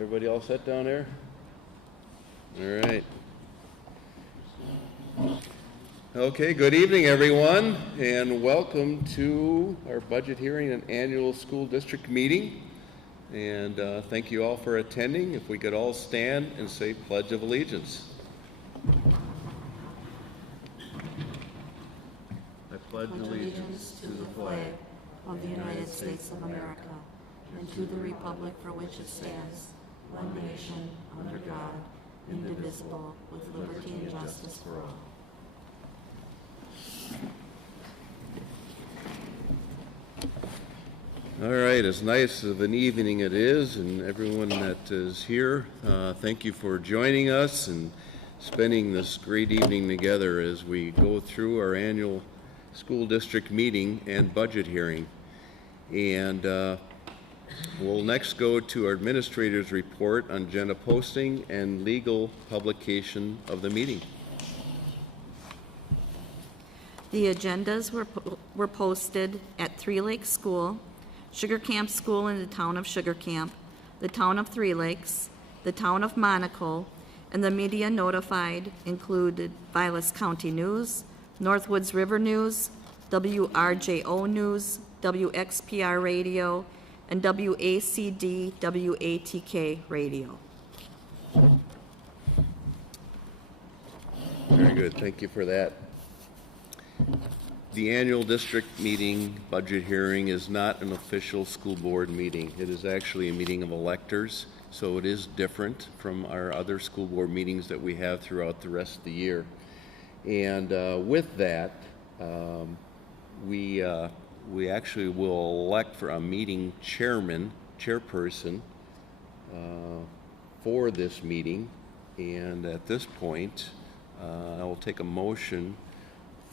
Everybody all set down there? All right. Okay, good evening, everyone, and welcome to our budget hearing and annual school district meeting. And thank you all for attending. If we could all stand and say Pledge of Allegiance. I pledge allegiance to the flag of the United States of America and to the republic for which it stands, one nation, under God, indivisible, with liberty and justice for all. All right, as nice of an evening it is, and everyone that is here, thank you for joining us and spending this great evening together as we go through our annual school district meeting and budget hearing. And we'll next go to our administrator's report on agenda posting and legal publication of the meeting. The agendas were posted at Three Lakes School, Sugar Camp School in the town of Sugar Camp, the town of Three Lakes, the town of Monaco, and the media notified included Vilas County News, Northwoods River News, WRJO News, WXPR Radio, and WACD WATK Radio. Very good, thank you for that. The annual district meeting budget hearing is not an official school board meeting. It is actually a meeting of electors, so it is different from our other school board meetings that we have throughout the rest of the year. And with that, we actually will elect for a meeting chairperson for this meeting. And at this point, I will take a motion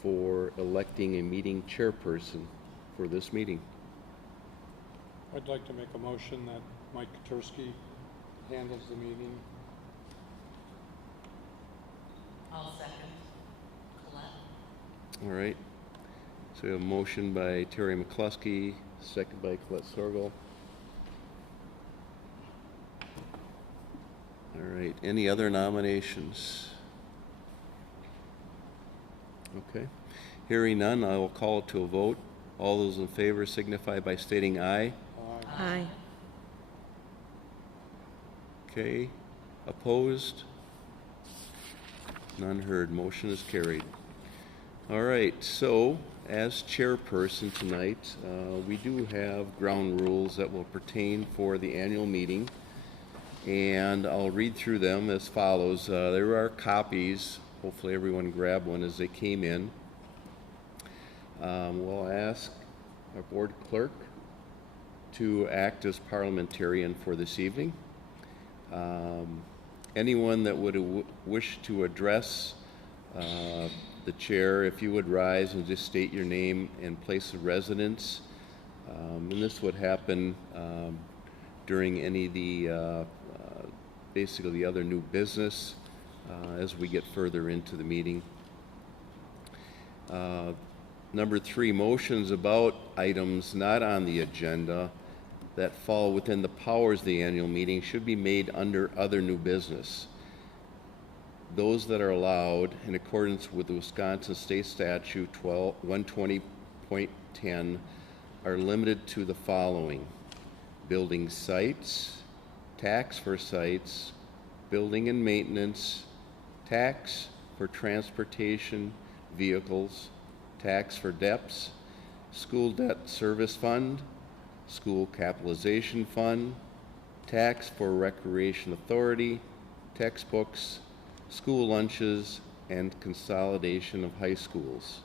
for electing a meeting chairperson for this meeting. I'd like to make a motion that Mike Katursky handles the meeting. I'll second. Colette. All right. So we have a motion by Terry McCluskey, second by Colette Sorgel. All right. Any other nominations? Okay. Hearing none, I will call it to a vote. All those in favor signify by stating aye. Aye. Okay. Opposed? None heard. Motion is carried. All right. So, as chairperson tonight, we do have ground rules that will pertain for the annual meeting. And I'll read through them as follows. There are copies. Hopefully everyone grabbed one as they came in. We'll ask our board clerk to act as parliamentarian for this evening. Anyone that would wish to address the chair, if you would rise and just state your name and place of residence. And this would happen during any of the, basically the other new business as we get further into the meeting. Number 3, motions about items not on the agenda that fall within the powers of the annual meeting should be made under other new business. Those that are allowed in accordance with the Wisconsin State Statute 120.10 are limited to the following: building sites, tax for sites, building and maintenance, tax for transportation vehicles, tax for debts, school debt service fund, school capitalization fund, tax for recreation authority, textbooks, school lunches, and consolidation of high schools.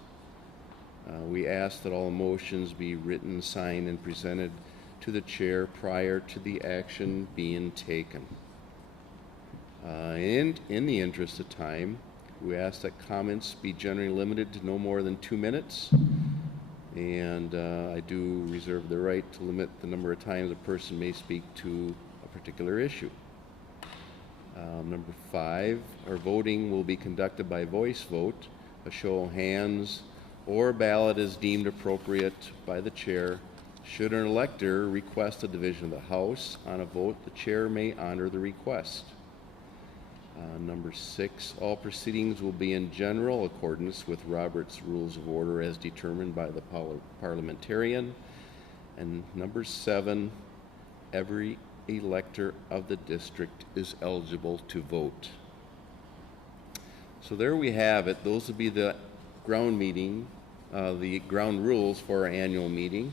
We ask that all motions be written, signed, and presented to the chair prior to the action being taken. And in the interest of time, we ask that comments be generally limited to no more than 2 minutes. And I do reserve the right to limit the number of times a person may speak to a particular issue. Number 5, our voting will be conducted by voice vote. A show of hands or ballot is deemed appropriate by the chair Should an elector request a division of the House, on a vote, the chair may honor the request. Number 6, all proceedings will be in general accordance with Robert's Rules of Order as determined by the parliamentarian. And number 7, every elector of the district is eligible to vote. So there we have it. Those will be the ground rules for our annual meeting,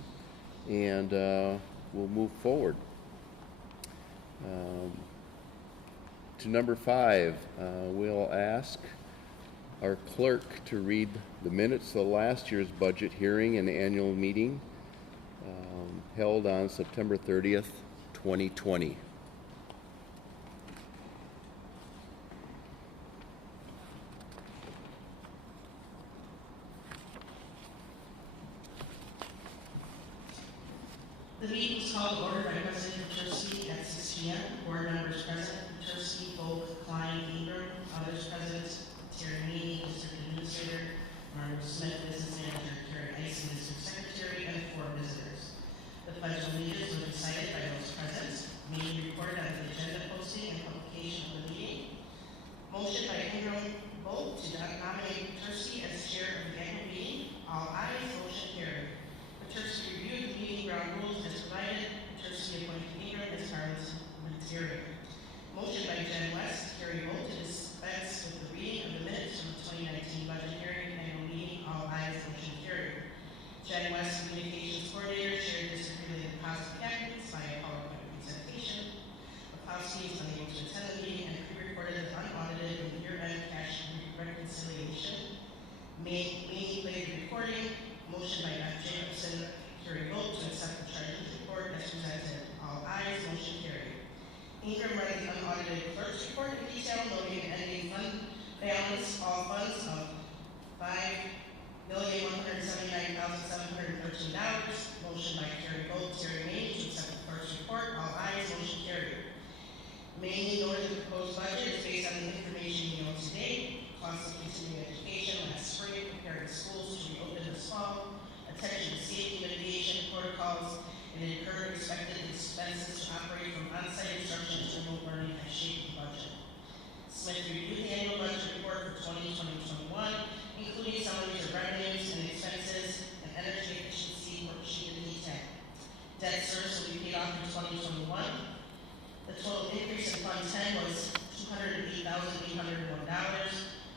and we'll move forward. To number 5, we'll ask our clerk to read the minutes of last year's budget hearing and annual meeting held on September 30th, 2020. The meeting was called to order by President Petersky at 6 p.m. Board members present: Petersky, Volk, Klein, Ingram. Others present: Terry Meany, District Administrator; Margaret Smith, Business Manager; Carrie Eisen, District Secretary; and 4 visitors. The Pledge of Allegiance was recited by those present. Meeting reported on the agenda posting and publication of the meeting. Motion by Ingram, Volk, to nominate Petersky as chair of the annual meeting. All ayes. Motion carried. Petersky reviewed the meeting ground rules as provided. Petersky appointed Ingram as parliamentarian. Motion by Jen West, carry vote to dispense with the reading of the minutes from the 2019 budget hearing and annual meeting. All ayes. Motion carried. Jen West, communications coordinator, shared district-related positive actions via PowerPoint presentation. Apostrophe is unable to attend the meeting and pre-recorded as unaudited in the year-end cash reconciliation. Meany played the recording. Motion by F. Jacobson, carry vote to accept the treasurer's report as presented. All ayes. Motion carried. Ingram read the unaudited clerk's report in detail, noting an ending fund balance, all funds of $5,179,713. Motion by carry vote, Terry Meany, to accept the clerk's report. All ayes. Motion carried. Meany noted the proposed budget is based on the information we know today. Costs of continuing education last spring, preparing schools to reopen this fall, attention to safety mitigation protocols, and incurred expected expenses to operate from on-site instruction to remote learning has shaped the budget. Smith reviewed the annual budget report for 2020-21, including summaries of revenues and expenses and energy efficiency worksheet in detail. Debt service will be paid off in 2021. The total increase in Fund 10 was $208,801,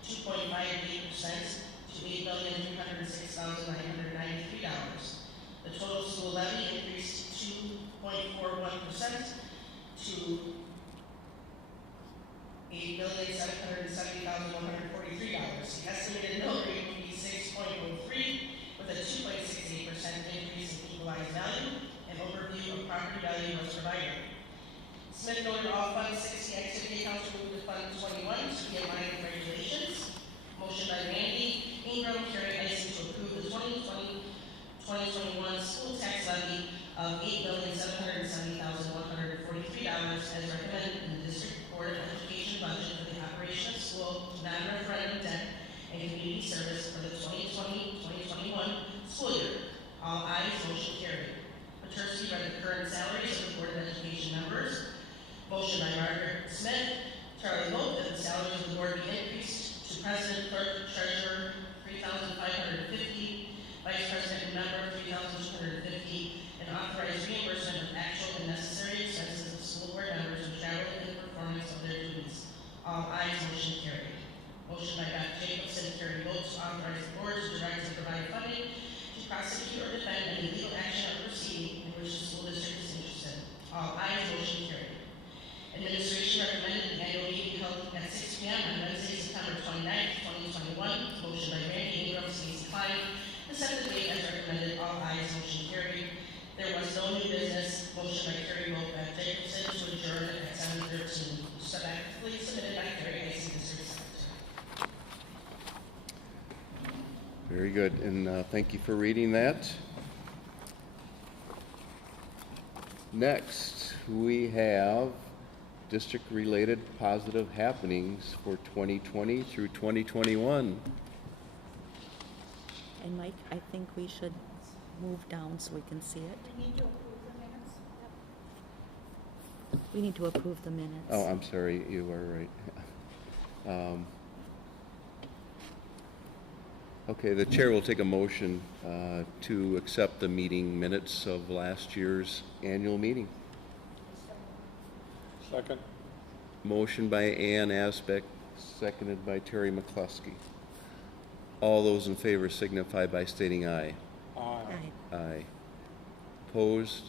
2.58% to $8,306,993. The total school levy increased 2.41% to $8,770,143. The estimated mill rate would be 6.03, with a 2.68% increase in equalized value. An overview of property value was provided. Smith noted all Fund 60 activity accounts were moved to Fund 21 to be in line with regulations. Motion by Randy Ingram, carry Eisen to approve the 2020-2021 school tax levy of $8,770,143 as recommended in the District Board of Education budget for the operation of school, non-referendum debt, and community service for the 2020-2021 school year. All ayes. Motion carried. Petersky read the current salaries of the Board of Education members. Motion by Margaret Smith, Charlie Vogt, that the salaries of the board be increased to President, Clerk, Treasurer, $3,550, Vice President and Member, $3,250, and authorize reimbursement of actual and necessary expenses of school board members who travel in the performance of their duties. All ayes. Motion carried. Motion by Beth Jacobson, carry vote to authorize the board to direct and provide funding to prosecute or defend any legal action or proceeding in which the school district is interested. All ayes. Motion carried. Administration recommended the annual meeting held at 6 p.m. on Wednesday, September 29th, 2021. Motion by Randy Ingram, Stacey Klein, to set the date as recommended. All ayes. Motion carried. There was no new business. Motion by carry vote by Jacobson to adjourn at 7:13. Respectfully submitted by Carrie Eisen, District Secretary. Very good, and thank you for reading that. Next, we have district-related positive happenings for 2020 through 2021. And Mike, I think we should move down so we can see it. We need to approve the minutes. We need to approve the minutes. Oh, I'm sorry, you are right. Okay, the chair will take a motion to accept the meeting minutes of last year's annual meeting. Second. Motion by Ann Asbeck, seconded by Terry McCluskey. All those in favor signify by stating aye. Aye. Aye. Aye. Opposed?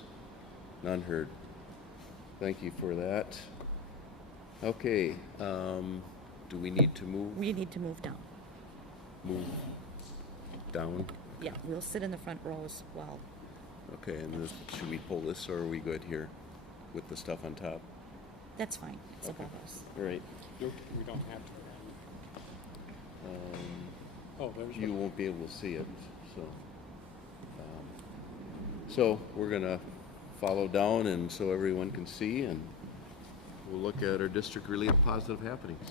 None heard. Thank you for that. Okay, do we need to We need to move down. move down? Yeah, we'll sit in the front rows while, Okay, and this, should we pull this, or are we good here with the stuff on top? that's fine, it's above us. All right. We don't have to. Oh, there's You one. won't be able to see it, so. So we're gonna follow down, and so everyone can see, and we'll look at our district-related positive happenings.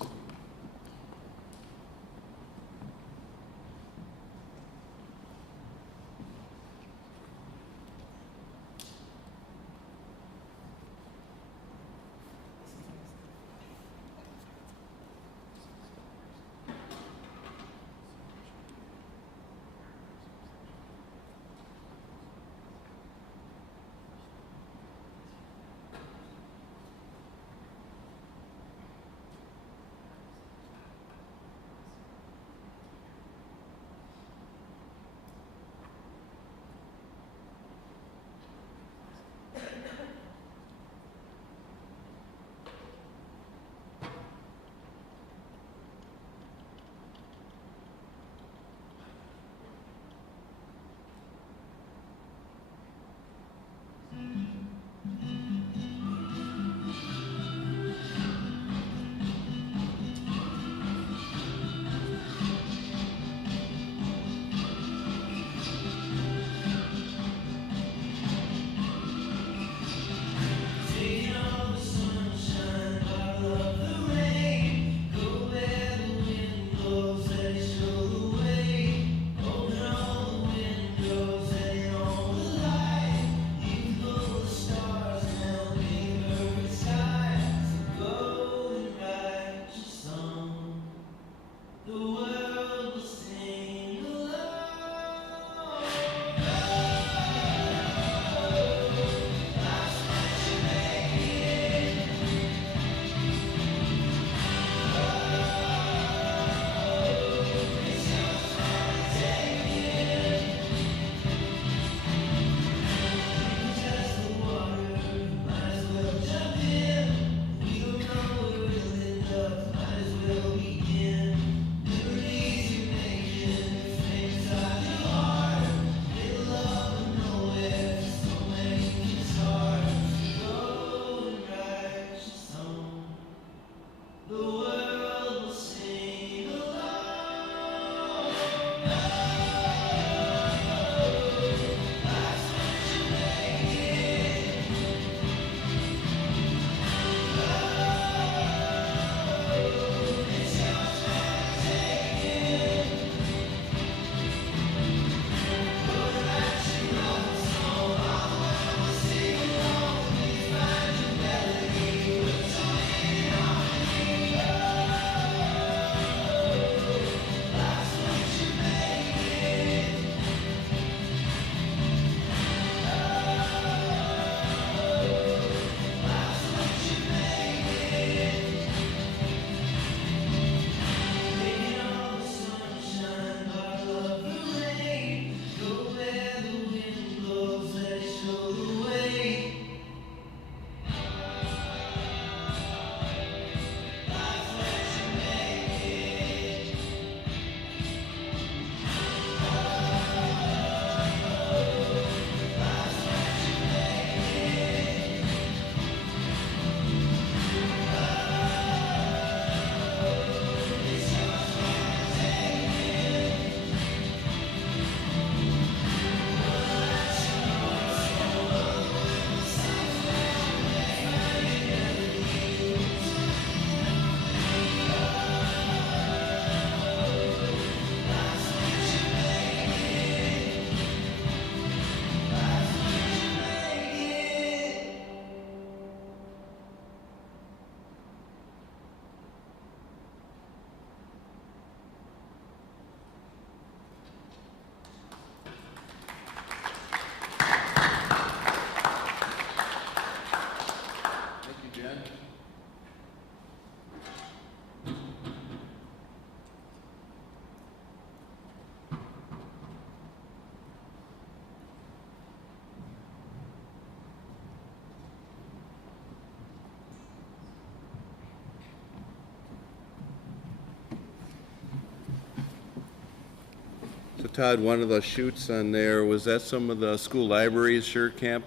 Todd, one of the shoots on there, was that some of the school libraries Sugar Camp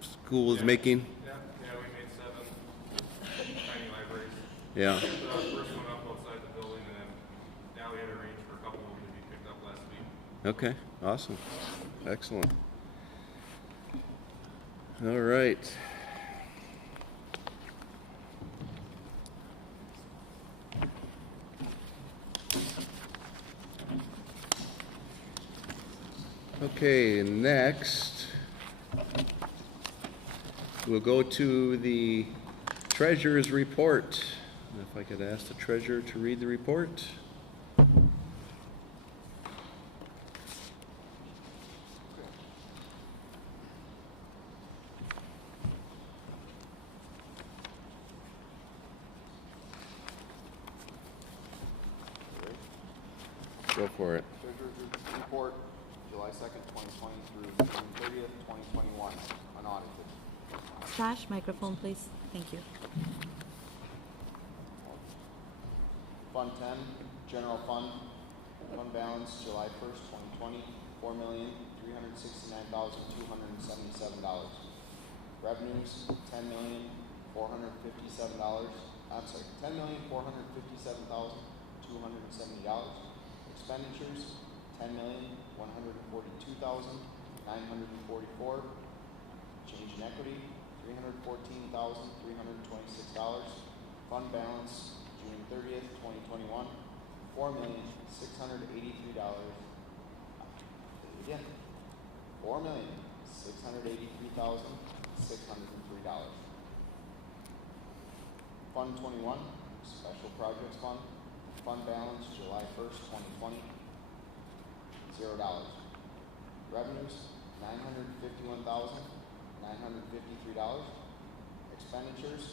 School is making? Yeah, we made 7 tiny libraries. Yeah, The first one up outside the building, and then now we had arranged for a couple of them to be picked up last week. okay, awesome, excellent. All right. Okay, next, we'll go to the treasurer's report. If I could ask the treasurer to read the report. Go for it. Treasurer's report, July 2nd, 2020 through June 30th, 2021, unaudited. Josh, microphone, please. Thank you. Fund 10, general fund, fund balance, July 1st, 2020, $4,369,277. Revenues, $10,457,000. I'm sorry, $10,457,270. Expenditures, $10,142,944. Change in equity, $314,326. Fund balance, June 30th, 2021, $4,683. Again, $4,683,603. Fund 21, Special Projects Fund, fund balance July 1st, 2020, $0. Revenues, $951,953. Expenditures,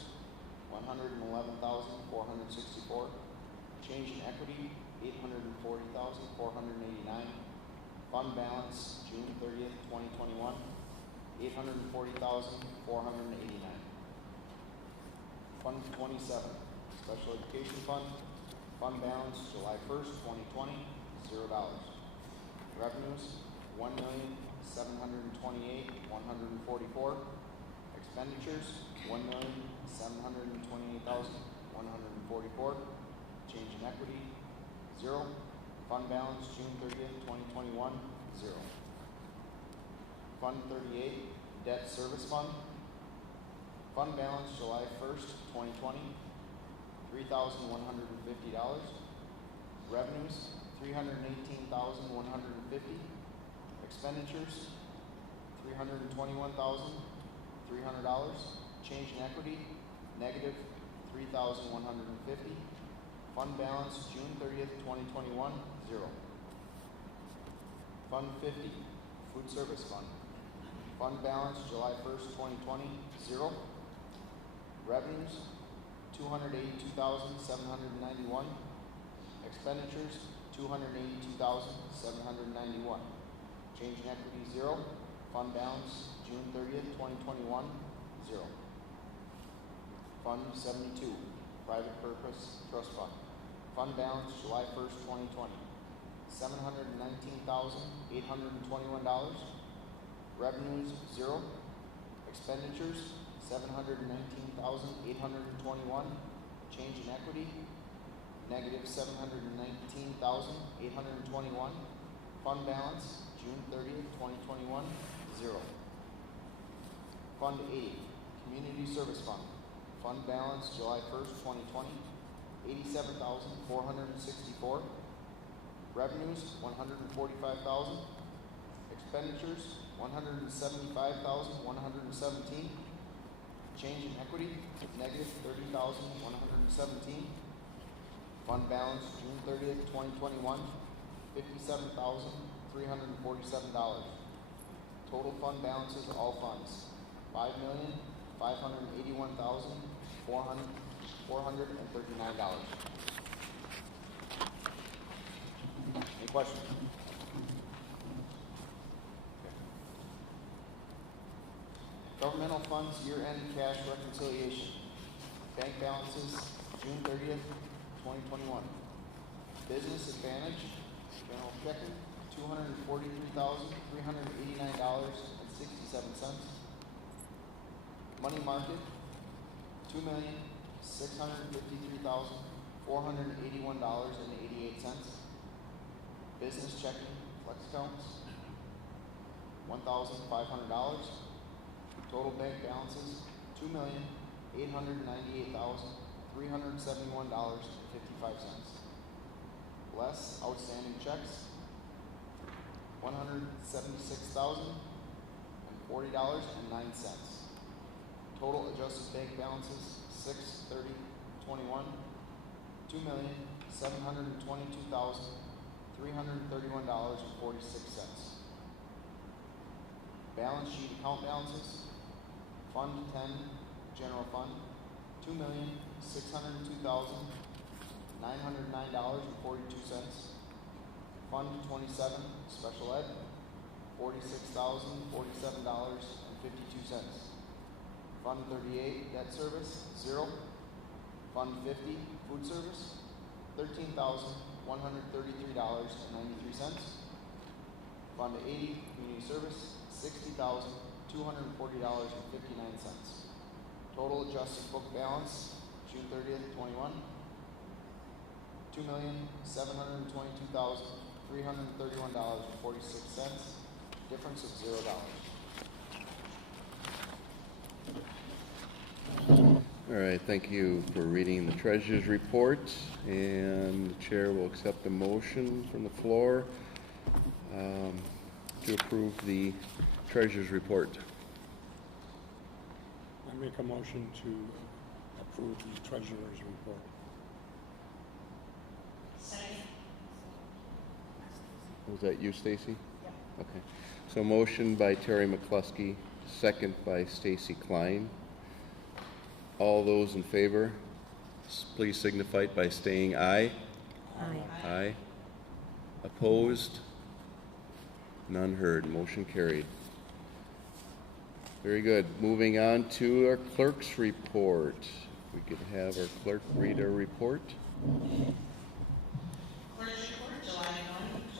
$111,464. Change in equity, $840,489. Fund balance June 30th, 2021, $840,489. Fund 27, Special Education Fund, fund balance July 1st, 2020, $0. Revenues, $1,728,144. Expenditures, $1,728,144. Change in equity, $0. Fund balance June 30th, 2021, $0. Fund 38, Debt Service Fund. Fund balance July 1st, 2020, $3,150. Revenues, $318,150. Expenditures, $321,300. Change in equity, negative $3,150. Fund balance June 30th, 2021, $0. Fund 50, Food Service Fund. Fund balance July 1st, 2020, $0. Revenues, $282,791. Expenditures, $282,791. Change in equity, $0. Fund balance June 30th, 2021, $0. Fund 72, Private Purpose Trust Fund. Fund balance July 1st, 2020, $719,821. Revenues, $0. Expenditures, $719,821. Change in equity, negative $719,821. Fund balance June 30th, 2021, $0. Fund 80, Community Service Fund. Fund balance July 1st, 2020, $87,464. Revenues, $145,000. Expenditures, $175,117. Change in equity, negative $30,117. Fund balance June 30th, 2021, $57,347. Total fund balances, all funds, $5,581,439. Any questions? Governmental funds year-end cash reconciliation. Bank balances, June 30th, 2021. Business Advantage, general checking, $243,389.67. Money market, $2,653,481.88. Business checking, flex accounts, $1,500. Total bank balances, $2,898,371.55. Less outstanding checks, $176,040.09. Total adjusted bank balances, 6/30/21, $2,722,331.46. Balance sheet account balances, Fund 10, General Fund, $2,602,909.42. Fund 27, Special Ed, $46,047.52. Fund 38, Debt Service, 0. Fund 50, Food Service, $13,133.93. Fund 80, Community Service, $60,240.59. Total adjusted book balance, June 30th, 21, $2,722,331.46. Difference of $0. All right, thank you for reading the treasurer's report, and the chair will accept a motion from the floor to approve the treasurer's report. I make a motion to approve the treasurer's report. Second. Was that you, Stacy? Yep. Okay. So motion by Terry McCluskey, second by Stacy Klein. All those in favor, please signify it by saying aye. Aye. Aye. Opposed? None heard. Motion carried. Very good. Moving on to our clerk's report. If we could have our clerk read our report. Clerk's report, July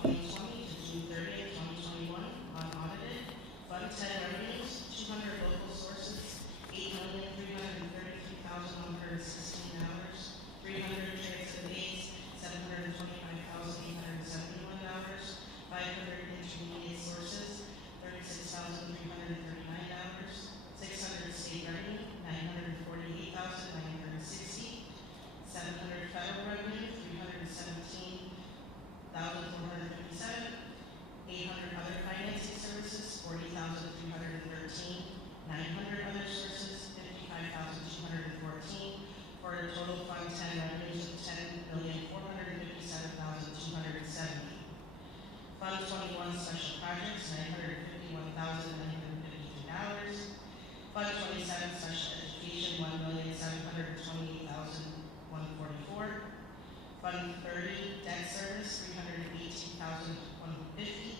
1, 2020 to June 30th, 2021, unaudited. Fund 10 revenues, 200 local sources, $8,333,116. 300 transit aids, $725,871. 500 intermediate sources, $36,339. 600 state revenue, $948,960. 700 federal revenue, $317,457. 800 other financing services, $40,313. 900 other sources, $55,214. For a total fund 10 revenues of $10,457,270. Fund 21 special projects, $951,953. Fund 27 special education, $1,728,144. Fund 30 debt service, $318,150.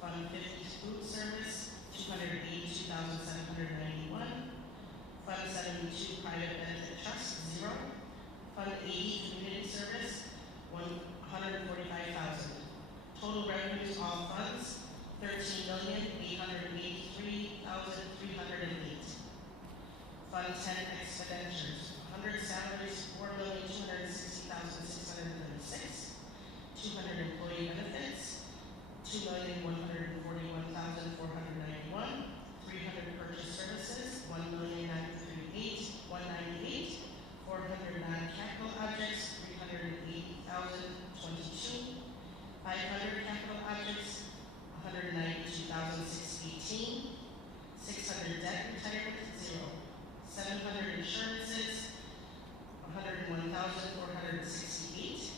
Fund 50 food service, $282,791. Fund 72 private benefit trust, 0. Fund 80 community service, $145,000. Total revenues, all funds, $13,883,308. Fund 10 expenditures, 100 salaries, $4,260,636. 200 employee benefits, $2,141,491. 300 purchase services, $1,938,198. 400 non-capital objects, $380,022. 500 capital objects, $192,618. 600 debt retirement, 0. 700 insurances, $101,468.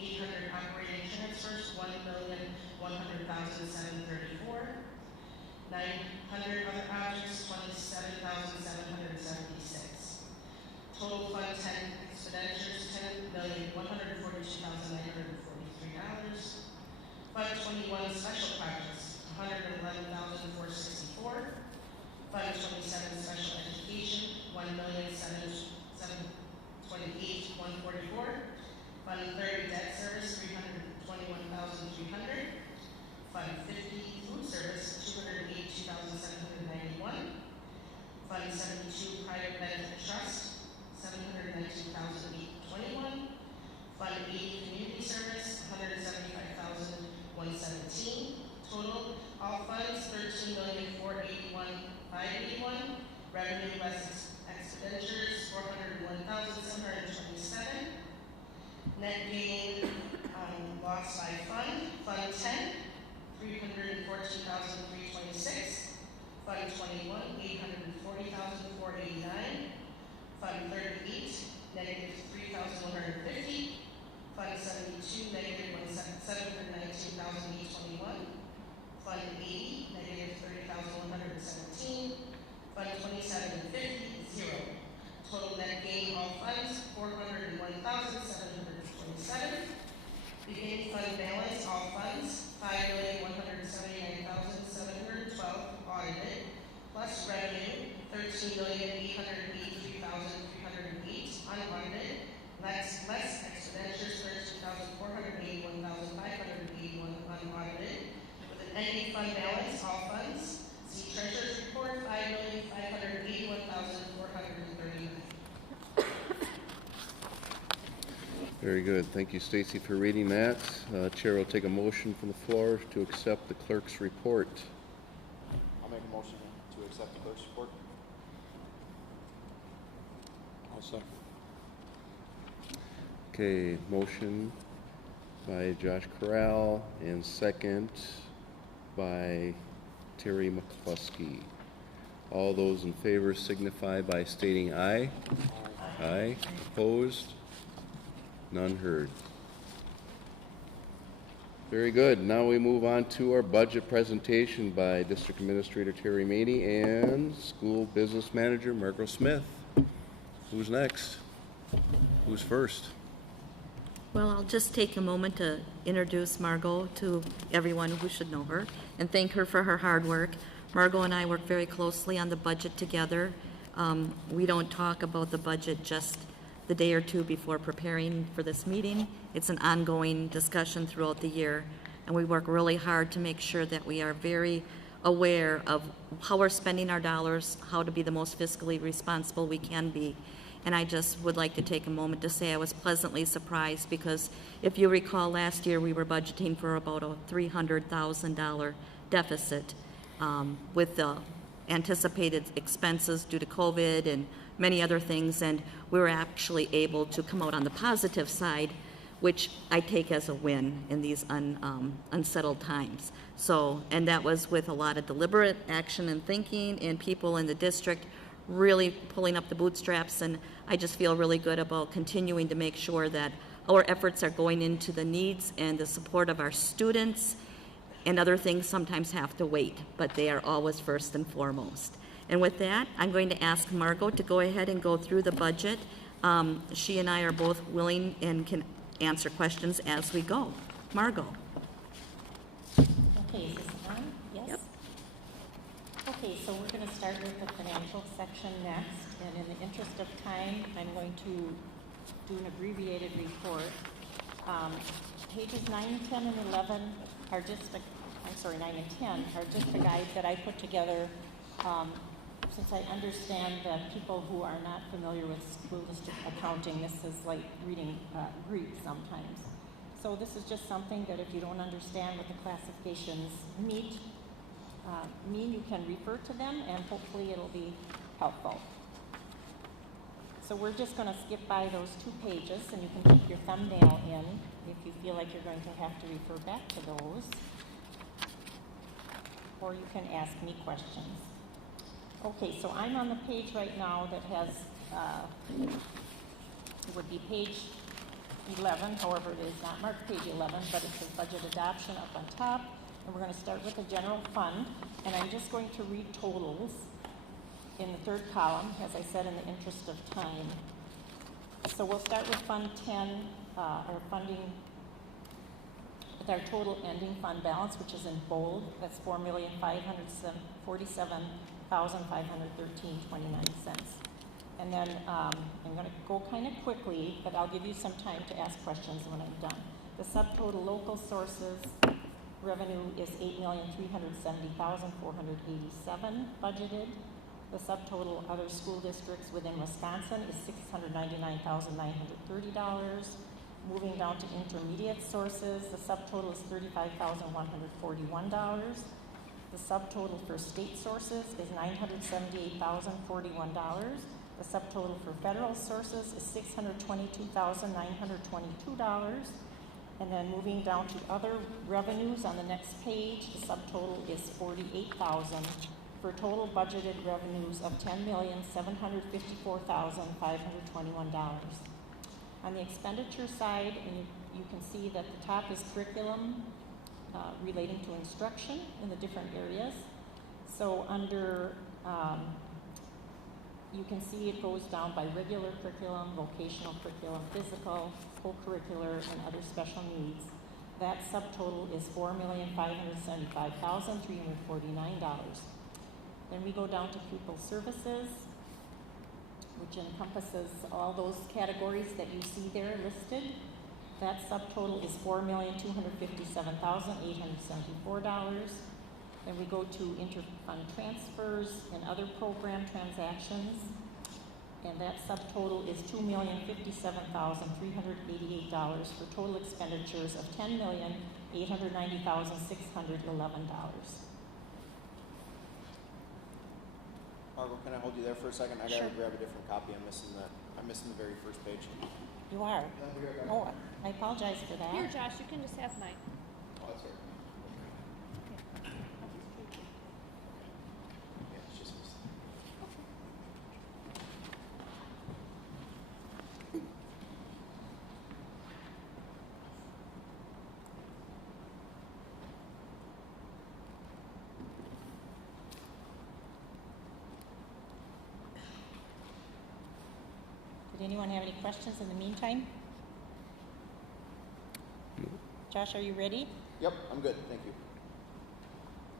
800 operating transfers, $1,100,734. Fund 21, $840,489. Fund 38, negative $3,150. Fund 72, negative $719,821. Fund 80, negative $30,117. Fund 2750, zero. Total net gain all funds, $401,727. Beginning fund balance all funds, $5,179,712 audited, plus revenue, $13,883,308 unaudited, less expenditures, $13,481,581 unaudited, with an ending fund balance all funds. See Treasurer's Report, $5,581,439. Very good. Thank you, Stacy, for reading that. Chair will take a motion from the floor to accept the clerk's report. I'll make a motion to accept the clerk's report. I'll second. Okay, motion by Josh Corral and second by Terry McCluskey. All those in favor signify by stating aye. Aye. Opposed? None heard. Very good. Now we move on to our budget presentation by District Administrator Terry Maney and School Business Manager Margot Smith. Who's next? Who's first? Well, I'll just take a moment to introduce Margot to everyone who should know her and thank her for her hard work. Margot and I work very closely on the budget together. We don't talk about the budget just the day or two before preparing for this meeting. It's an ongoing discussion throughout the year, and we work really hard to make sure that we are very aware of how we're spending our dollars, how to be the most fiscally responsible we can be. And I just would like to take a moment to say I was pleasantly surprised because if you recall last year we were budgeting for about a $300,000 deficit with the anticipated expenses due to COVID and many other things, and we were actually able to come out on the positive side, which I take as a win in these unsettled times. So, and that was with a lot of deliberate action and thinking and people in the district really pulling up the bootstraps, and I just feel really good about continuing to make sure that our efforts are going into the needs and the support of our students, and other things sometimes have to wait, but they are always first and foremost. And with that, I'm going to ask Margot to go ahead and go through the budget. She and I are both willing and can answer questions as we go. Margot. Okay, is this on? Yes? Yep. Okay, so we're going to start with the financial section next, and in the interest of time, I'm going to do an abbreviated report. Pages 9, 10, and 11 are just, 9 and 10 are just the guides that I put together since I understand that people who are not familiar with school district accounting, this is like reading Greek sometimes. So this is just something that if you don't understand what the classifications mean, you can refer to them and hopefully it'll be helpful. So we're just going to skip by those 2 pages and you can keep your thumbnail in if you feel like you're going to have to refer back to those. Or you can ask me questions. Okay, so I'm on the page right now that has, it would be page 11, however it is not marked page 11, but it says budget adoption up on top. And we're going to start with the general fund, and I'm just going to read totals in the 3rd column, as I said, in the interest of time. So we'll start with Fund 10, our funding, with our total ending fund balance, which is in bold. That's $4,547,513.29. And then I'm going to go kind of quickly, but I'll give you some time to ask questions when I'm done. The subtotal local sources revenue is $8,370,487 budgeted. The subtotal other school districts within Wisconsin is $699,930. Moving down to intermediate sources, the subtotal is $35,141. The subtotal for state sources is $978,041. The subtotal for federal sources is $622,922. And then moving down to other revenues on the next page, the subtotal is for total budgeted revenues of $10,754,521. On the expenditure side, and you can see that the top is curriculum relating to instruction in the different areas. So under, you can see it goes down by regular curriculum, vocational curriculum, physical, co-curricular, and other special needs. That subtotal is $4,575,349. Then we go down to pupil services, which encompasses all those categories that you see there listed. That subtotal is $4,257,874. Then we go to interfund transfers and other program transactions, and that subtotal is $2,057,388 for total expenditures of $10,890,611. Margot, can I hold you there for a second? I Sure. gotta grab a different copy. I'm missing the very first page. You are? Oh, I apologize for that. Here, Josh, you can just have mine. Oh, that's right. Yeah, it's just missing. Did anyone have any questions in the meantime? Josh, are you ready? Yep, I'm good. Thank you.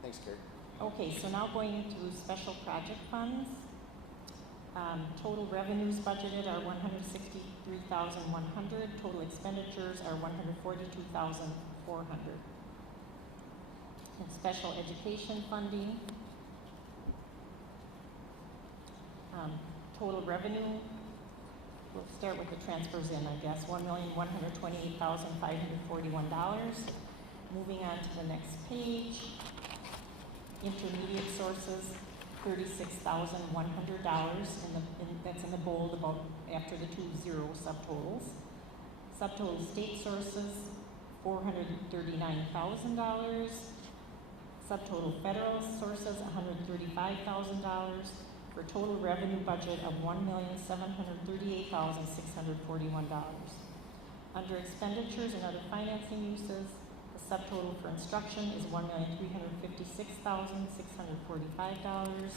Thanks, Carrie. Okay, so now going into special project funds. Total revenues budgeted are $163,100. Total expenditures are $142,400. And special education funding. Total revenue, we'll start with the transfers in, I guess, $1,128,541. Moving on to the next page. Intermediate sources, $36,100, that's in the bold about after the 2 zero subtotals. Subtotal state sources, $439,000. Subtotal federal sources, $135,000, for a total revenue budget of $1,738,641. Under expenditures and other financing uses, the subtotal for instruction is $1,356,645.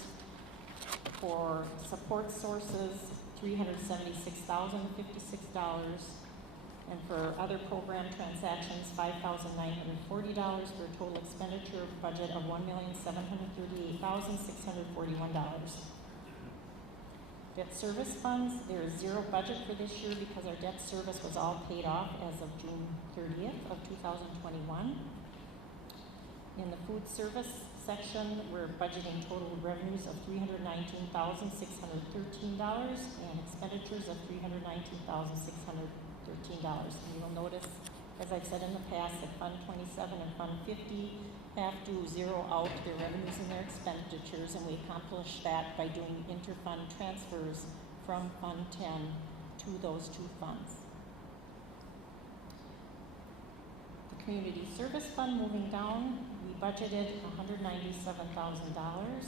For support sources, $376,056. And for other program transactions, $5,940 for a total expenditure budget of $1,738,641. Debt service funds, there is zero budget for this year because our debt service was all paid off as of June 30th of 2021. In the food service section, we're budgeting total revenues of $319,613 and expenditures of $319,613. And you will notice, as I've said in the past, that Fund 27 and Fund 50 have to zero out their revenues and their expenditures, and we accomplish that by doing interfund transfers from Fund 10 to those two funds. The Community Service Fund, moving down, we budgeted $197,000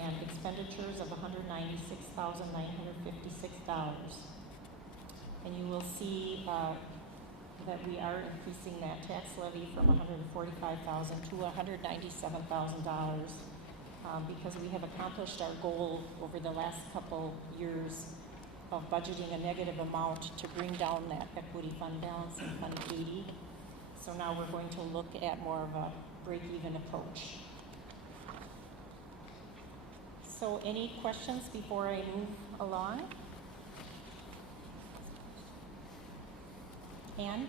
and expenditures of $196,956. And you will see that we are increasing that tax levy from $145,000 to $197,000 because we have accomplished our goal over the last couple years of budgeting a negative amount to bring down that equity fund balance in Fund 80. So now we're going to look at more of a break-even approach. So any questions before I move along? Anne?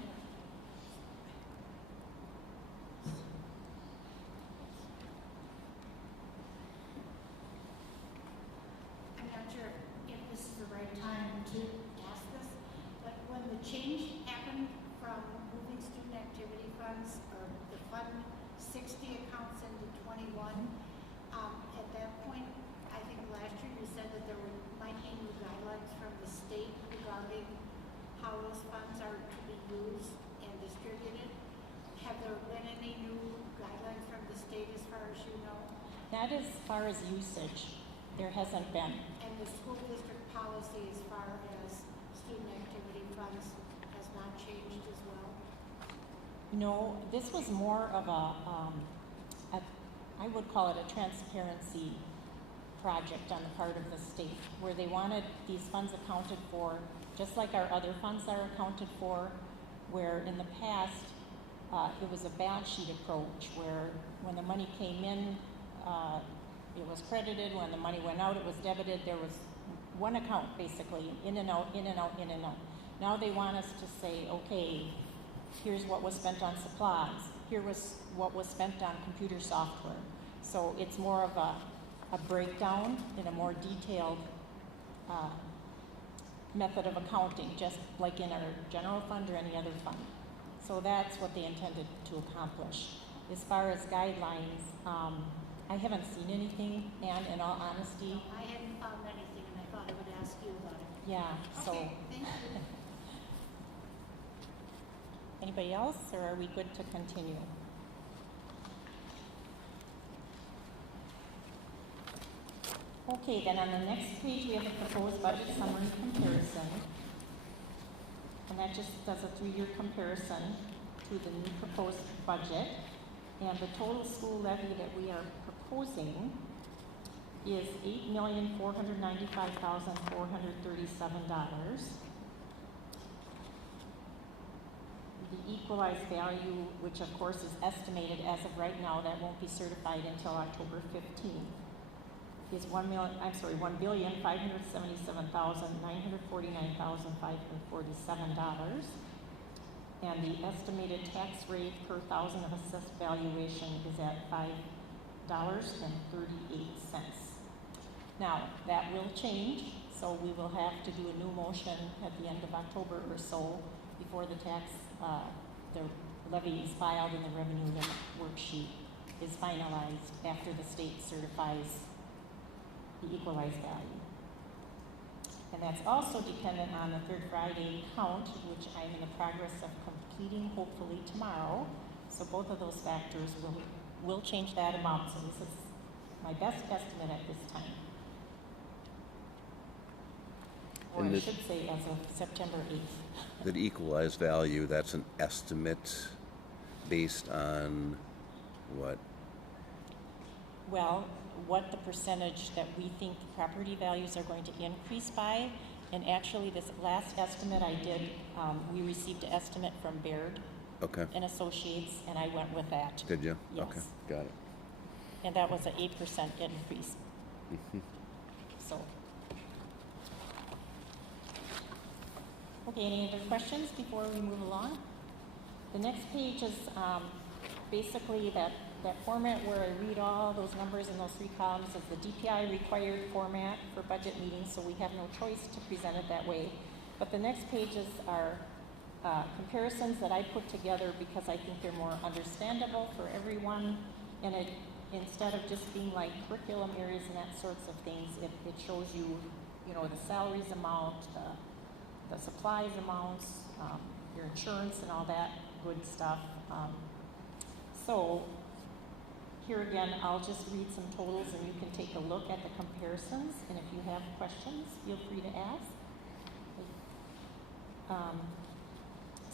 I'm not sure if this is the right time to ask this, but when the change happened from moving student activity funds, or the Fund 60 accounts into 21, at that point, I think last year you said that might be new guidelines from the state regarding how those funds are to be used and distributed. Have there been any new guidelines from the state as far as you know? Not as far as usage, there hasn't been. And the school district policy as far as student activity funds has not changed as well? No, this was more of I would call it a transparency project on the part of the state, where they wanted these funds accounted for, just like our other funds are accounted for, where in the past, it was a balance sheet approach, where when the money came in, it was credited, when the money went out, it was debited. There was one account, basically, in and out, in and out, in and out. Now they want us to say, okay, here's what was spent on supplies, here was what was spent on computer software. So it's more of a breakdown in a more detailed method of accounting, just like in our general fund or any other fund. So that's what they intended to accomplish. As far as guidelines, I haven't seen anything, and in all honesty, No, I hadn't found anything, and I thought I would ask you about it. yeah, so. Okay, thank you. Anybody else, or are we good to continue? Okay, then on the next page, we have a proposed budget summary comparison. And that just does a 3-year comparison to the new proposed budget. And the total school levy that we are proposing is $8,495,437. The equalized value, which of course is estimated as of right now, that won't be certified until October 15th, is $1,577,949,547. And the estimated tax rate per thousand of assessed valuation is at $5.38. Now, that will change, so we will have to do a new motion at the end of October or so before the the levy is filed and the revenue worksheet is finalized after the state certifies the equalized value. And that's also dependent on the third Friday count, which I'm in the progress of completing hopefully tomorrow. So both of those factors will change that amount. So this is my best estimate at this time. Or And I should say as of September 8th. That equalized value, that's an estimate based on what? Well, what the percentage that we think the property values are going to increase by. And actually, this last estimate I did, we received an estimate from Baird Okay. and Associates, and I went with that. Did you? Yes. Okay, got it. And that was an 8% increase. So. Okay, any other questions before we move along? The next page is basically that format where I read all those numbers in those 3 columns is the DPI required format for budget meetings, so we have no choice to present it that way. But the next pages are comparisons that I put together because I think they're more understandable for everyone, and it, instead of just being like curriculum areas and that sorts of things, it shows you, the salaries amount, the supplies amounts, your insurance and all that good stuff. So here again, I'll just read some totals and you can take a look at the comparisons, and if you have questions, feel free to ask.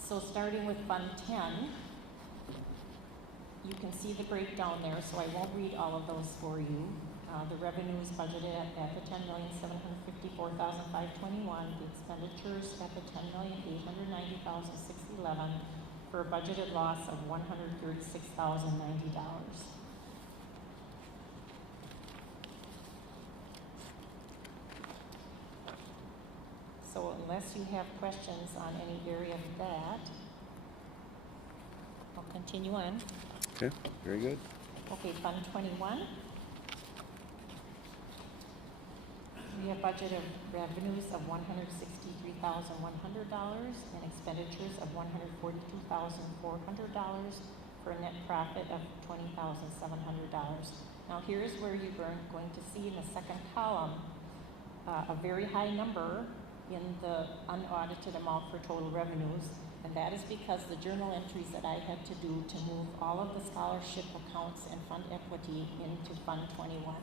So starting with Fund 10, you can see the breakdown there, so I won't read all of those for you. The revenue is budgeted at the $10,754,521. The expenditures at the $10,890,611 for a budgeted loss of $136,090. So unless you have questions on any area of that, I'll continue on. Okay, very good. Okay, Fund 21. We have budgeted revenues of $163,100 and expenditures of $142,400 for a net profit of $20,700. Now here's where you're going to see in the second column a very high number in the unaudited amount for total revenues, And that is because the journal entries that I had to do to move all of the scholarship accounts and fund equity into Fund 21.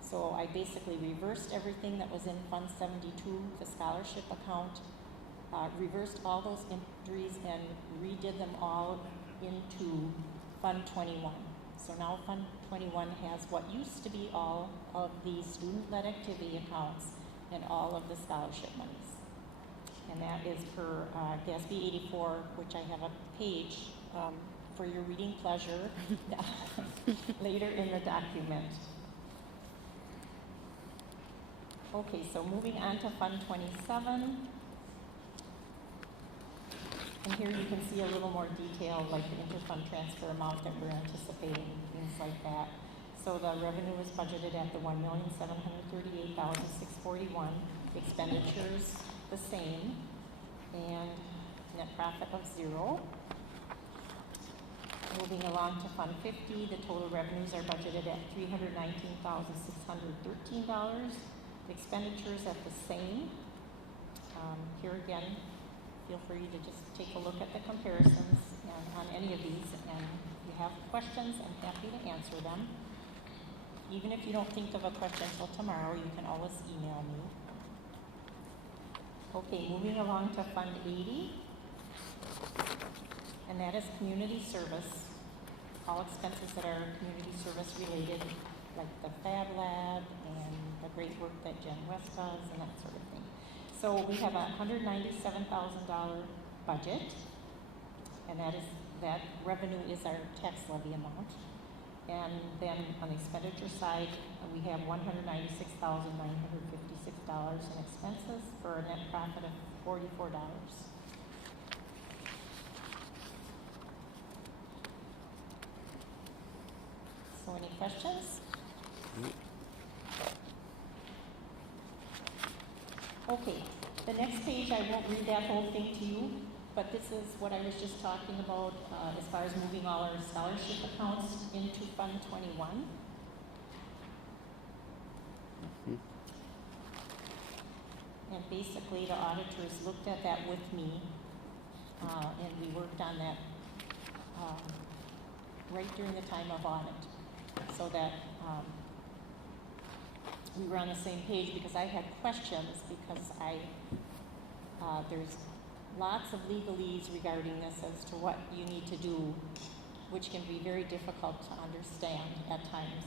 So I basically reversed everything that was in Fund 72, the scholarship account, reversed all those entries and redid them all into Fund 21. So now Fund 21 has what used to be all of the student-led activity accounts and all of the scholarship monies. And that is per GASB 84, which I have a page for your reading pleasure later in the document. Okay, so moving on to Fund 27. And here you can see a little more detail, like the interfund transfer amount that we're anticipating, things like that. So the revenue is budgeted at the $1,738,641. Expenditures the same, and net profit of 0. Moving along to Fund 50, the total revenues are budgeted at $319,613. Expenditures at the same. Here again, feel free to just take a look at the comparisons on any of these, and if you have questions, I'm happy to answer them. Even if you don't think of a question until tomorrow, you can always email me. Okay, moving along to Fund 80, and that is community service. All expenses that are community service related, like the Fab Lab and the great work that Jen West does and that sort of thing. So we have a $197,000 budget, and that revenue is our tax levy amount. And then on the expenditure side, we have $196,956 in expenses for a net profit of $44. So any questions? Okay, the next page, I won't read that whole thing to you, but this is what I was just talking about as far as moving all our scholarship accounts into Fund 21. And basically, the auditors looked at that with me, and we worked on that right during the time of audit, so that we were on the same page, because I had questions, because there's lots of legalese regarding this as to what you need to do, which can be very difficult to understand at times.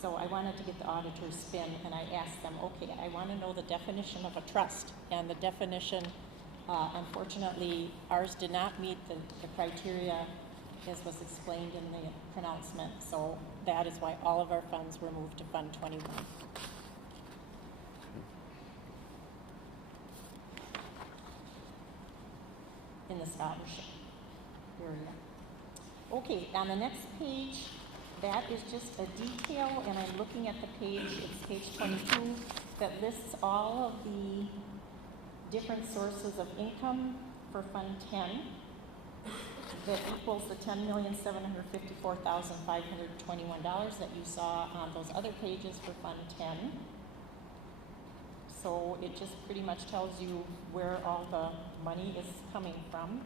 So I wanted to get the auditor's spin, and I asked them, okay, I want to know the definition of a trust, and the definition, unfortunately, ours did not meet the criteria as was explained in the pronouncement, so that is why all of our funds were moved to Fund 21. In the scholarship area. Okay, on the next page, that is just a detail, and I'm looking at the page, it's page 22, that lists all of the different sources of income for Fund 10 that equals the $10,754,521 that you saw on those other pages for Fund 10. So it just pretty much tells you where all the money is coming from.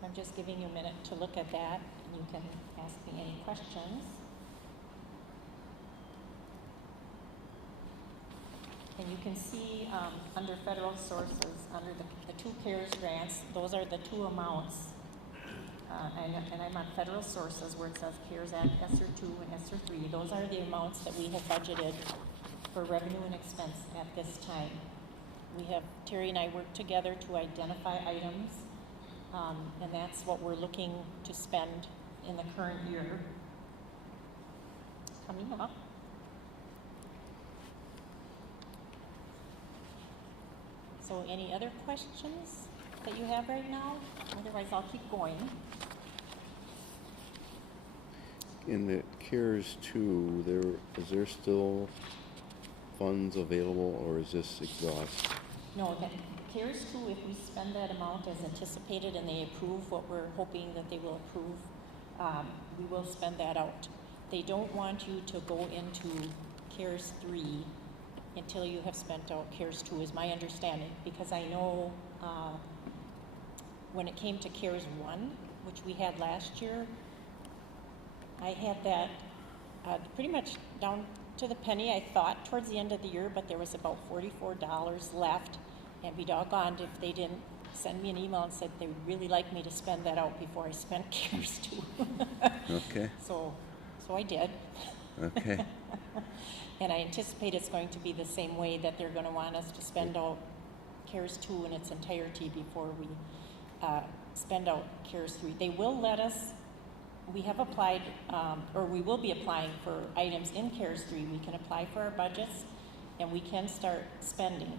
So I'm just giving you a minute to look at that, and you can ask me any questions. And you can see under federal sources, under the two CARES grants, those are the two amounts. And I'm on federal sources where it says CARES Act ESSER 2 and ESSER 3. Those are the amounts that we have budgeted for revenue and expense at this time. Terry and I worked together to identify items, and that's what we're looking to spend in the current year. Coming up. So any other questions that you have right now? Otherwise, I'll keep going. In the CARES 2, is there still funds available, or is this exhaust? No, that CARES 2, if we spend that amount as anticipated and they approve what we're hoping that they will approve, we will spend that out. They don't want you to go into CARES 3 until you have spent out CARES 2, is my understanding, because I know when it came to CARES 1, which we had last year, I had that pretty much down to the penny, I thought, towards the end of the year, but there was about $44 left, and be doggone if they didn't send me an email and said they would really like me to spend that out before I spent CARES 2. Okay, So I did. okay. And I anticipate it's going to be the same way, that they're going to want us to spend out CARES 2 in its entirety before we spend out CARES 3. They will let us, we have applied, or we will be applying for items in CARES 3. We can apply for our budgets and we can start spending,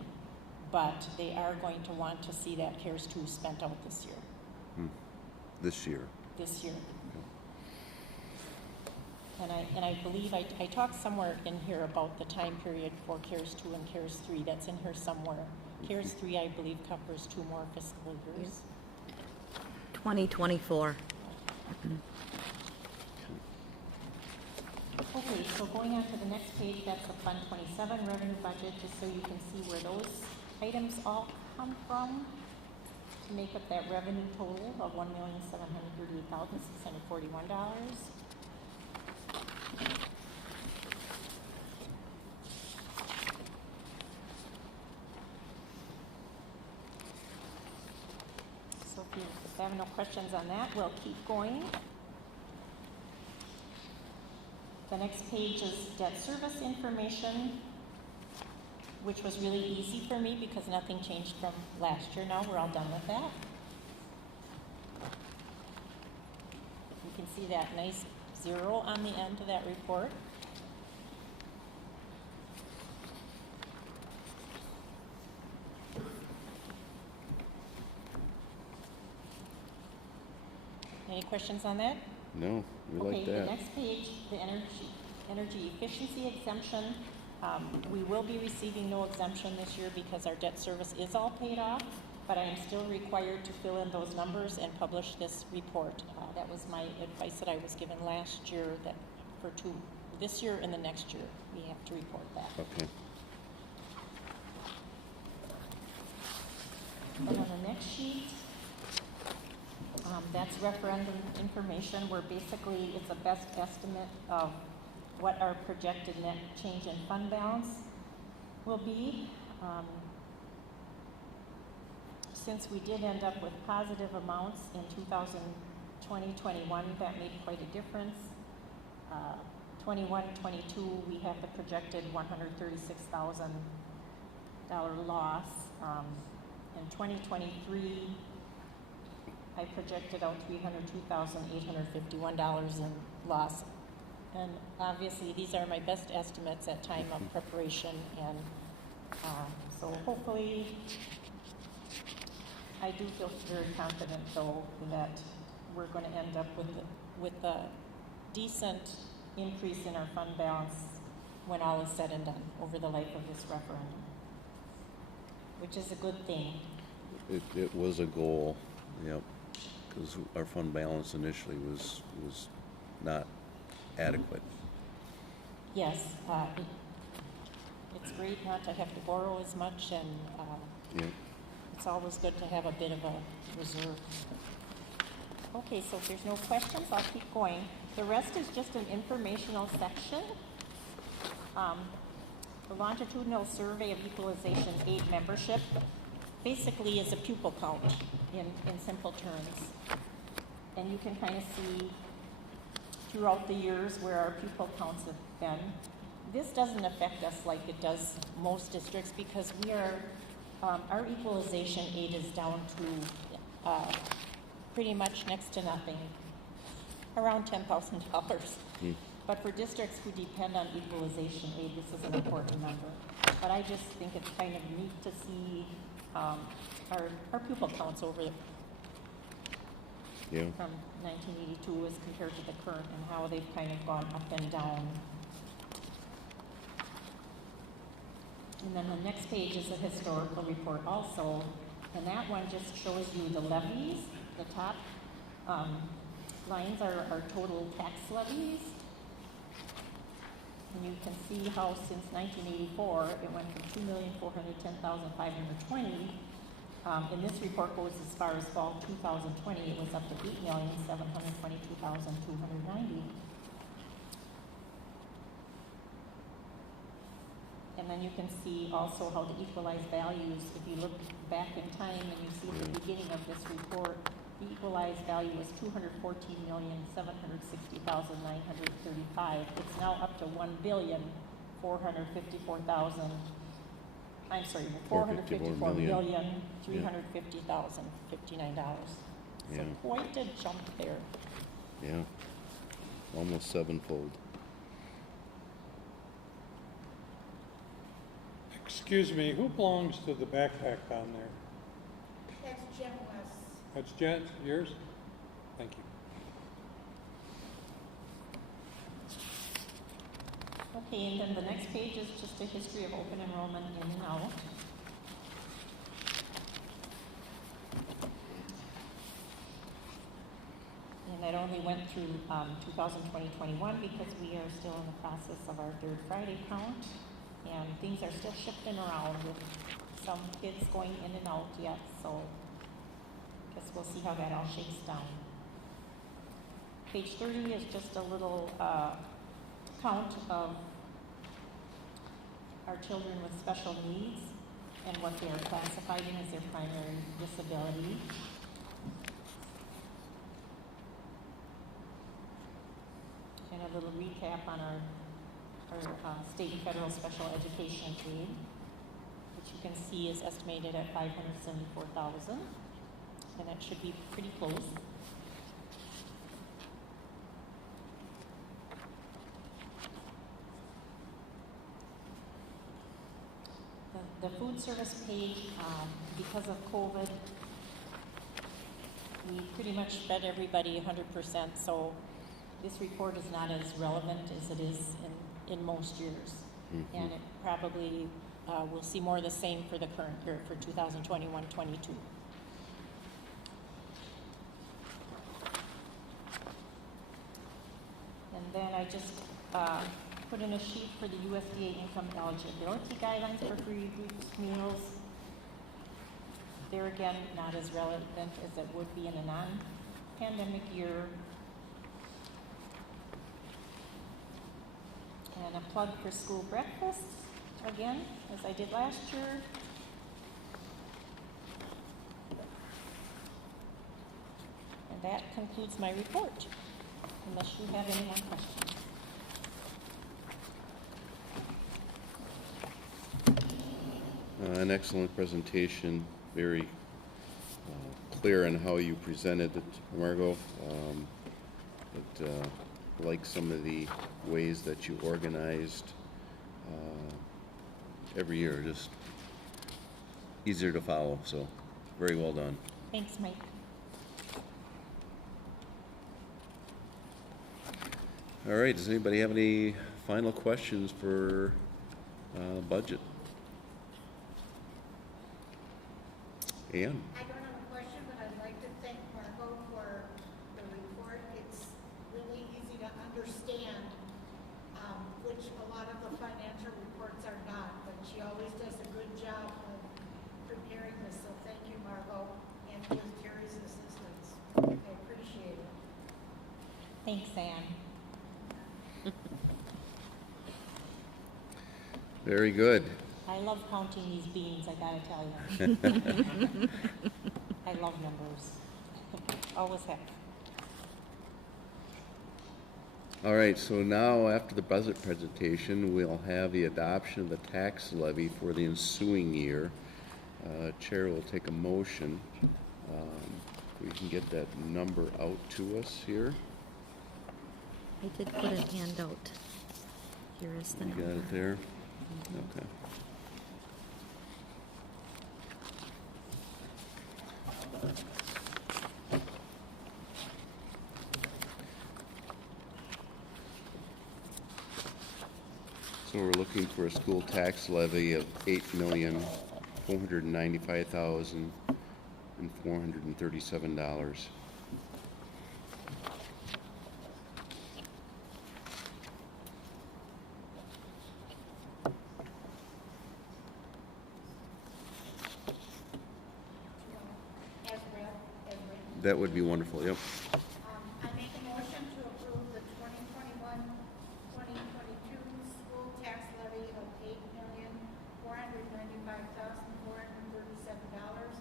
but they are going to want to see that CARES 2 spent out this year. This year. This year. And I believe I talked somewhere in here about the time period for CARES 2 and CARES 3. That's in here somewhere. CARES 3, I believe, covers 2 more fiscal years. 2024. Okay, so going on to the next page, that's the Fund 27 revenue budget, just so you can see where those items all come from to make up that revenue total of $1,738,641. So if you have no questions on that, we'll keep going. The next page is debt service information, which was really easy for me because nothing changed from last year. Now we're all done with that. You can see that nice 0 on the end of that report. Any questions on that? No, we like Okay, the that. next page, the energy efficiency exemption. We will be receiving no exemption this year because our debt service is all paid off, but I am still required to fill in those numbers and publish this report. That was my advice that I was given last year, that for this year and the next year, we have to report that. Okay. And on the next sheet, that's referendum information, where basically it's a best estimate of what our projected net change in fund balance will be. Since we did end up with positive amounts in 2020-21, that made quite a difference. 21-22, we have the projected $136,000 loss. In 2023, I projected out $302,851 in loss. And obviously, these are my best estimates at time of preparation, and so hopefully, I do feel very confident, though, that we're going to end up with a decent increase in our fund balance when all is said and done over the life of this referendum, which is a good thing. It was a goal, yep, because our fund balance initially was not adequate. Yes, it's great not to have to borrow as much, and Yep. it's always good to have a bit of a reserve. Okay, so if there's no questions, I'll keep going. The rest is just an informational section. The longitudinal survey of equalization aid membership basically is a pupil count in simple terms. And you can kind of see throughout the years where our pupil counts have been. This doesn't affect us like it does most districts, because we are, our equalization aid is down to pretty much next to nothing, around $10,000. But for districts who depend on equalization aid, this is an important number. But I just think it's kind of neat to see our pupil counts over from 1982 as compared to the current, and how they've kind of gone up and down. And then the next page is a historical report also, and that one just shows you the levies. The top lines are total tax levies. And you can see how since 1984, it went from 2,410,520. And this report goes as far as fall 2020, it was up to 8,722,290. And then you can see also how the equalized values, if you look back in time and you see at the beginning of this report, the equalized value was 214,760,935. It's now up to 1,454,000. I'm sorry, $454,350,059. So Yeah. quite a jump there. Yeah, almost sevenfold. Excuse me, who belongs to the backpack down there? That's Jim West. That's Jen, yours? Thank you. Okay, and then the next page is just a history of open enrollment in and out. And that only went through 2020-21 because we are still in the process of our third Friday count. And things are still shifting around with some kids going in and out yet, so guess we'll see how that all shakes down. Page 30 is just a little count of our children with special needs and what they are classified in as their primary disability. And a little recap on our state and federal special education aid, which you can see is estimated at $574,000, and that should be pretty close. The food service page, because of COVID, we pretty much fed everybody 100%, so this report is not as relevant as it is in most years. Mm-hmm. And it probably will see more of the same for the current year, for 2021-22. And then I just put in a sheet for the USDA income eligibility guidelines for free reduced meals. There again, not as relevant as it would be in a non-pandemic year. And a plug for school breakfasts, again, as I did last year. And that concludes my report, unless you have any more questions. An excellent presentation, very clear on how you presented it, Margot. Like some of the ways that you organized every year, just easier to follow, so very well done. Thanks, Mike. All right, does anybody have any final questions for budget? Ann? I don't have a question, but I'd like to thank Margot for the report. It's really easy to understand, which a lot of the financial reports are not, but she always does a good job of preparing this, so thank you, Margot, and with Terry's assistance. I appreciate it. Thanks, Ann. Very good. I love counting these beans, I gotta tell you. I love numbers. Always have. All right, so now after the budget presentation, we'll have the adoption of the tax levy for the ensuing year. Chair will take a motion. We can get that number out to us here. I did put a handout. Here is the You number. got it there? Okay. So we're looking for a school tax levy of $8,495,437. As read, as written. That would be wonderful, yep. I make a motion to approve the 2021-2022 school tax levy of $8,495,437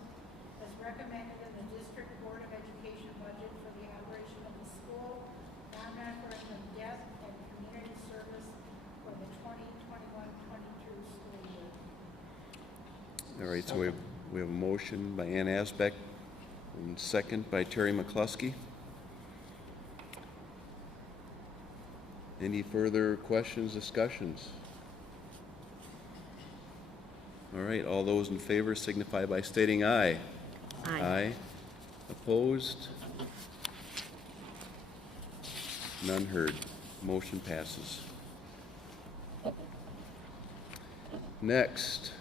as recommended in the District Board of Education budget for the operation of the school, non-referendum debt, and community service for the 2021-22 school year. All right, so we have a motion by Ann Asbeck and second by Terry McCluskey. Any further questions, discussions? All right, all those in favor signify by stating aye. Aye. Opposed? None heard. Motion passes. Next,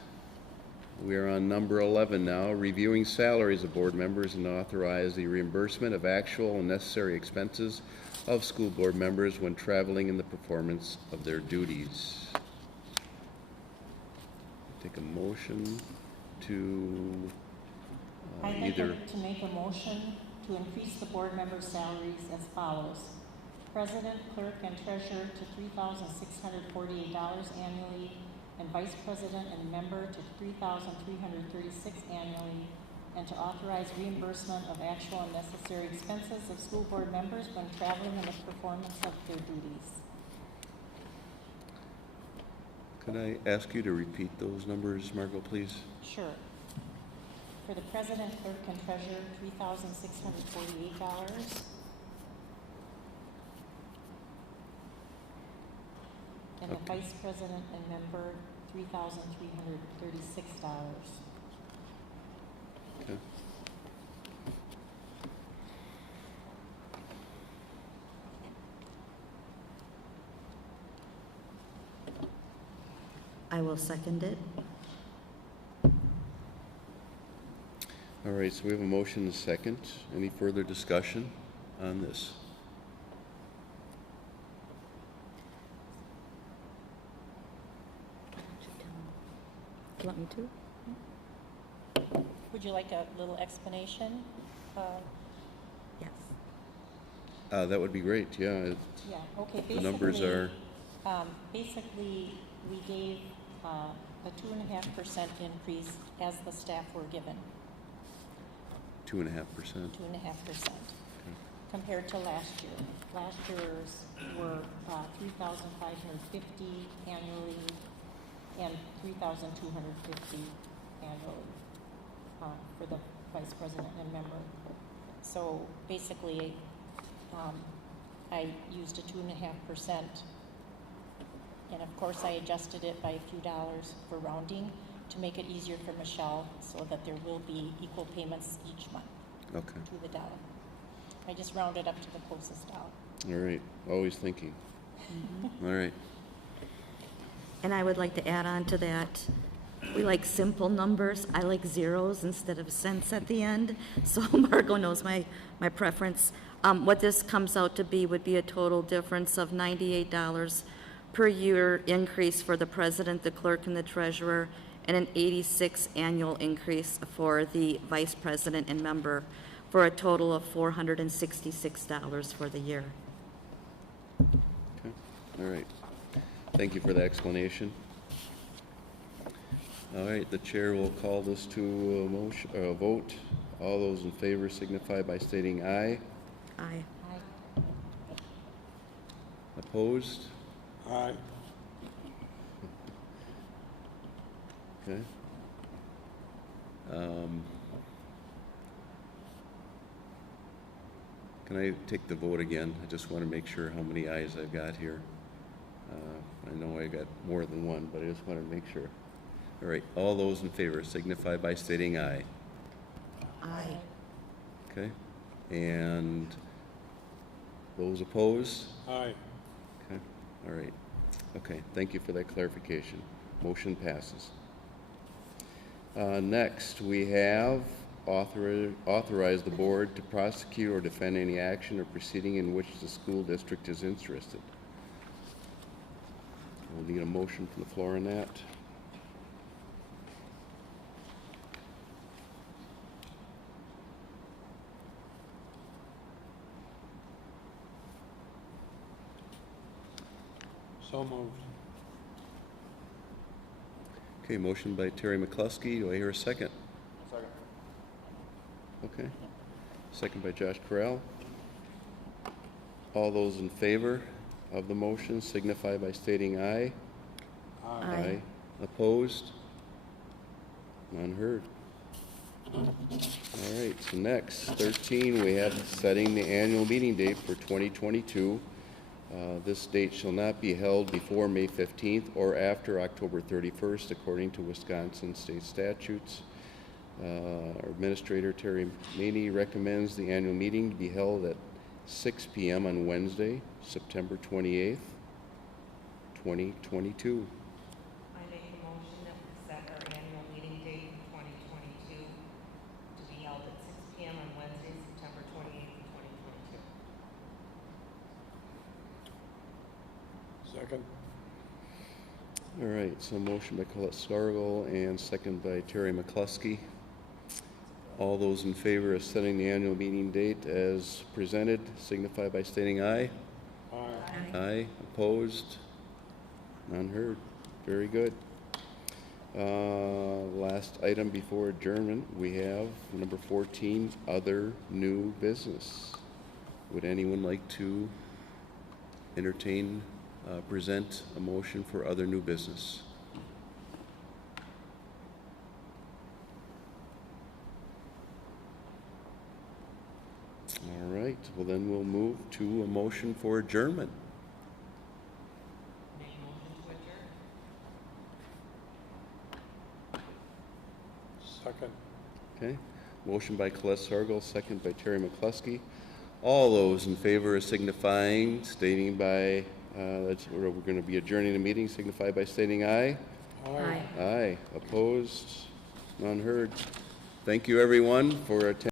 we are on number 11 now, reviewing salaries of board members and authorize the reimbursement of actual and necessary expenses of school board members when traveling in the performance of their duties. Take a motion to I'd like either, to make a motion to increase the board members' salaries as follows. President, clerk, and treasurer to $3,648 annually, and vice president and member to $3,336 annually, and to authorize reimbursement of actual and necessary expenses of school board members when traveling in the performance of their duties. could I ask you to repeat those numbers, Margot, please? Sure. For the president, clerk, and treasurer, $3,648. And the Okay. vice president and member, $3,336. Okay. I will second it. All right, so we have a motion and a second. Any further discussion on this? Do you want me to? Would you like a little explanation? Yes. That would be great, yeah. Yeah, okay, The numbers are, basically, we gave a 2.5% increase as the staff were given, 2.5%. 2.5%, compared to last year. Last year's were $3,550 annually and $3,250 annually for the vice president and member. So basically, I used a 2.5%. And of course, I adjusted it by a few dollars for rounding to make it easier for Michelle so that there will be equal payments each month Okay, to the dollar. I just rounded up to the closest dollar. all right, always thinking. All right, And I would like to add on to that, we like simple numbers. I like zeros instead of cents at the end. So Margot knows my preference. What this comes out to be would be a total difference of $98 per year increase for the president, the clerk, and the treasurer, and an $86 annual increase for the vice president and member, for a total of $466 for the year. okay, all right. Thank you for the explanation. All right, the chair will call this to a vote. All those in favor signify by stating aye. Aye. Opposed? Aye. Okay. Can I take the vote again? I just want to make sure how many ayes I've got here. I know I got more than one, but I just want to make sure. All right, all those in favor signify by stating aye. Aye. Okay? And those opposed? Aye. Okay, all right. Okay, thank you for that clarification. Motion passes. Next, we have authorize the board to prosecute or defend any action or proceeding in which the school district is interested. We'll need a motion from the floor on that. So moved. Okay, motion by Terry McCluskey. Do I hear a second? Second. Okay. Second by Josh Corral. All those in favor of the motion signify by stating aye. Aye. Opposed? None heard. All right, so next, 13, we have setting the annual meeting date for 2022. This date shall not be held before May 15th or after October 31st, according to Wisconsin state statutes. Our Administrator, Terry Maney, recommends the annual meeting to be held at 6 p.m. on Wednesday, September 28th, 2022. I make a motion that we set our annual meeting date for 2022 to be held at 6 p.m. on Wednesday, September 28th, 2022. Second. All right, so motion by Colette Sargel and second by Terry McCluskey. All those in favor of setting the annual meeting date as presented signify by stating aye. Aye. Aye. Opposed? None heard. Very good. Last item before adjournment, we have number 14, other new business. Would anyone like to present a motion for other new business? All right, well then we'll move to a motion for adjournment. Make a motion to adjourn. Second. Okay, motion by Colette Sargel, second by Terry McCluskey. All those in favor of signifying, stating by, we're going to be adjourning the meeting, signify by stating aye. Aye. Aye. Opposed? None heard. Thank you, everyone, for attending.